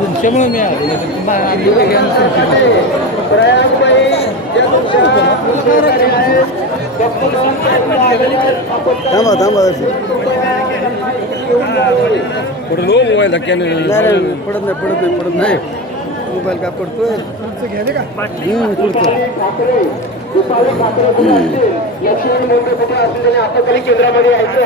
तुमच्यामुळे मी आलो नाही तर तुम्हाला आम्ही ते ज्ञान थांबा थांबा पुढे नो मोबाईल नाही पडत नाही पडत नाही पडत नाही मोबाईल का पडतोय घ्यायला का पुढचं केंद्रामध्ये यायचं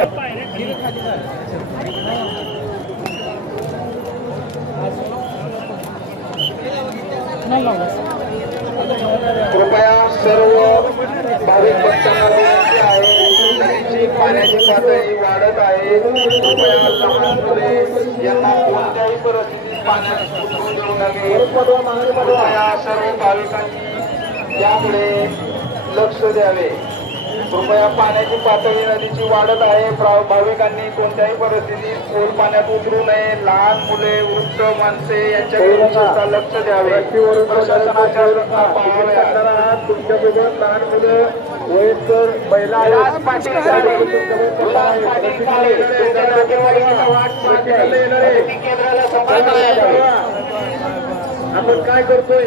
कृपया सर्व भाविक भक्तांना विनंती आहे नदीची पाण्याची पातळी वाढत आहे कृपया लहान मुले यांना कोणत्याही परिस्थितीत पाण्यात उतरून देऊ नये कृपया सर्व भाविकांनी याकडे लक्ष द्यावे कृपया पाण्याची पातळी नदीची वाढत आहे भाविकांनी कोणत्याही परिस्थितीत खोल पाण्यात उतरू नये लहान मुले वृद्ध माणसे यांच्याकडे विशेषतः लक्ष द्यावे प्रशासनाच्या सूचना पाळाव्या तुमच्यासोबत लहान मुलं वयस्कर महिला आपण काय करतोय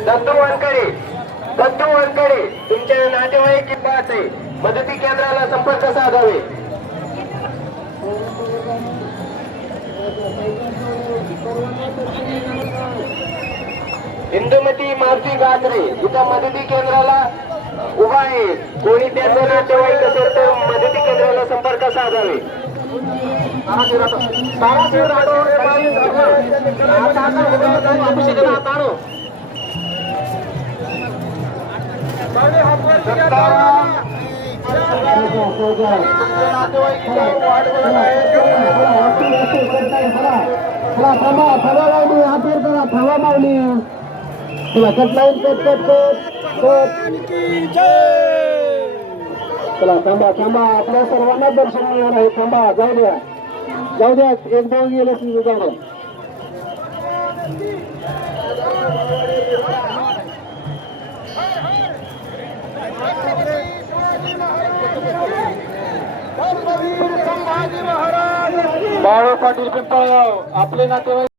दत्तू वानकडे तुमच्या नातेवाईक की पाहत आहे मदती केंद्राला संपर्क साधावे इंदुमती मारुती गाजरे इथं मदती केंद्राला उभा आहे कोणी त्यांचं नातेवाईक असेल तर मदती केंद्राला संपर्क साधावे चला थांबा थांबा आपल्या सर्वांना दर्शन मिळणार आहे थांबा जाऊ द्या एक दोन गेले जाऊ बाळू पाटील पिंपळगाव आपले नातेवाईक